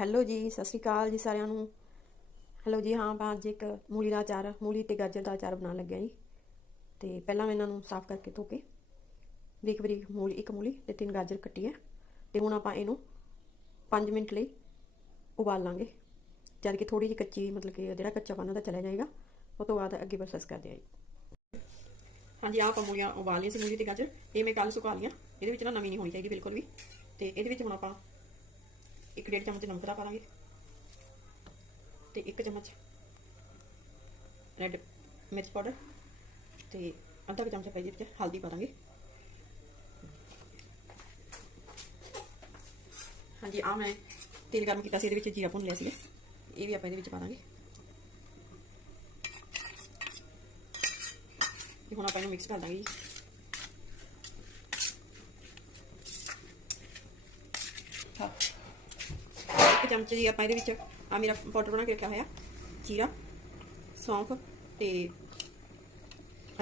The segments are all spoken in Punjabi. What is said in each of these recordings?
ਹੈਲੋ ਜੀ, ਸਤਿ ਸ਼੍ਰੀ ਅਕਾਲ ਜੀ ਸਾਰਿਆਂ ਨੂੰ। ਹੈਲੋ ਜੀ, ਹਾਂ ਆਪਾਂ ਅੱਜ ਇੱਕ ਮੂਲੀ ਦਾ ਅਚਾਰ, ਮੂਲੀ ਤੇ ਗਾਜਰ ਦਾ ਅਚਾਰ ਬਣਾਉਣ ਲੱਗਿਆ ਜੀ। ਤੇ ਪਹਿਲਾਂ ਮੈਂ ਇਹਨਾਂ ਨੂੰ ਸਾਫ਼ ਕਰਕੇ ਧੋ ਕੇ ਬਰੀਕ ਬਰੀਕ ਮੂਲੀ, ਇੱਕ ਮੂਲੀ ਤੇ ਤਿੰਨ ਗਾਜਰ ਕੱਟੀ ਹੈ। ਤੇ ਹੁਣ ਆਪਾਂ ਇਹਨੂੰ 5 ਮਿੰਟ ਲਈ ਉਬਾਲ ਲਾਂਗੇ। ਜਦ ਕਿ ਥੋੜੀ ਜਿਹੀ ਕੱਚੀ, ਮਤਲਬ ਕਿ ਜਿਹੜਾ ਕੱਚਾ ਪਾਣਾ ਦਾ ਚਲਾ ਜਾਏਗਾ। ਉਹ ਤੋਂ ਬਾਅਦ ਅੱਗੇ ਪ੍ਰੋਸੈਸ ਕਰਦੇ ਆ ਜੀ। ਹਾਂਜੀ, ਆਹ ਆਪਾਂ ਮੂਲੀਆਂ ਉਬਾਲ ਲਈਆਂ ਸੀ, ਮੂਲੀ ਤੇ ਗਾਜਰ। ਇਹ ਮੈਂ ਕੱਲ ਸੁਕਾ ਲਈਆਂ। ਇਹਦੇ ਵਿੱਚ ਨਾ ਨਮੀ ਨਹੀਂ ਹੋਣੀ ਚਾਹੀਦੀ, ਬਿਲਕੁਲ ਵੀ। ਤੇ ਇਹਦੇ ਵਿੱਚ ਹੁਣ ਆਪਾਂ ਇੱਕ ਡੇਢ ਚਮਚ ਨਮਕ ਦਾ ਪਾ ਦਾਂਗੇ ਤੇ ਇੱਕ ਚਮਚ ਰੈੱਡ ਮਿਰਚ ਪਾਊਡਰ ਤੇ ਅੱਧਾ ਕੁ ਚਮਚ ਪੈ ਜੀ ਵਿੱਚ ਹਲਦੀ ਪਾ ਦਾਂਗੇ ਹਾਂਜੀ ਆ ਮੈਂ ਤੇਲ ਗਰਮ ਕੀਤਾ ਸੀ, ਇਹਦੇ ਵਿੱਚ ਜੀਰਾ ਭੁੰਨ ਲਿਆ ਸੀਗਾ। ਇਹ ਵੀ ਆਪਾਂ ਇਹਦੇ ਵਿੱਚ ਪਾ ਦਾਂਗੇ ਤੇ ਹੁਣ ਆਪਾਂ ਇਹਨੂੰ ਮਿਕਸ ਕਰ ਦਾਂਗੇ ਜੀ। ਹਾਂ। ਇੱਕ ਚਮਚ ਜੀ ਆਪਾਂ ਇਹਦੇ ਵਿੱਚ ਆ ਮੇਰਾ ਪਾਊਡਰ ਬਣਾ ਕੇ ਰੱਖਿਆ ਹੋਇਆ, ਜੀਰਾ, ਸੌਂਫ ਤੇ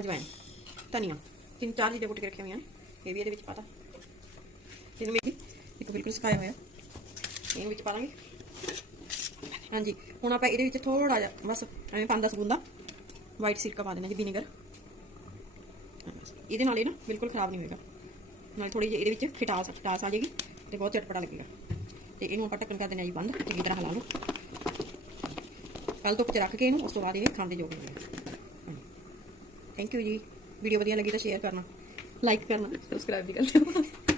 ਅਜਵਾਇਨ ਧਨੀਆ, ਤਿੰਨ ਚਾਰ ਚੀਜ਼ਾਂ ਕੁੱਟ ਕੇ ਰੱਖੀਆਂ ਹੋਈਆਂ ਨੇ ਇਹ ਵੀ ਇਹਦੇ ਵਿੱਚ ਪਾਤਾ। ਇਹਨੂੰ ਮੈਂ ਇੱਕ ਬਿਲਕੁਲ ਸੁਕਾਇਆ ਹੋਇਆ, ਇਹਨੂੰ ਵਿੱਚ ਪਾ ਦਾਂਗੇ। ਹਾਂਜੀ, ਹੁਣ ਆਪਾਂ ਇਹਦੇ ਵਿੱਚ ਥੋੜਾ ਜਿਹਾ, ਬਸ ਐਵੇਂ 5-10 ਬੂੰਦਾਂ ਵਾਈਟ ਸਿਰਕਾ ਪਾ ਦੇਣਾ ਜੀ ਵਿਨੇਗਰ ਇਹਦੇ ਨਾਲ ਇਹ ਨਾ ਬਿਲਕੁਲ ਖਰਾਬ ਨਹੀਂ ਹੋਏਗਾ। ਨਾਲ ਥੋੜੀ ਜਿਹੀ ਇਹਦੇ ਵਿੱਚ ਖਟਾਸ ਖਟਾਸ ਆ ਜਾਏਗੀ ਤੇ ਬਹੁਤ ਚਟਪਟਾ ਲੱਗੇਗਾ। ਤੇ ਇਹਨੂੰ ਆਪਾਂ ਢੱਕਣ ਕਰ ਦੇਣਾ ਜੀ ਬੰਦ ਚੰਗੀ ਤਰ੍ਹਾਂ ਹਿਲਾ ਲਓ। ਕੱਲ ਧੁੱਪ 'ਚ ਰੱਖ ਕੇ ਇਹਨੂੰ, ਉਸ ਤੋਂ ਬਾਅਦ ਇਹ ਖਾਣ ਦੇ ਯੋਗ ਹੋ ਥੈਂਕ ਯੂ ਜੀ। ਵੀਡੀਓ ਵਧੀਆ ਲੱਗੀ ਤਾਂ ਸ਼ੇਅਰ ਕਰਨਾ ਲਾਈਕ ਕਰਨਾ ਸਬਸਕ੍ਰਾਈਬ ਵੀ ਕਰ ਦਿਓ।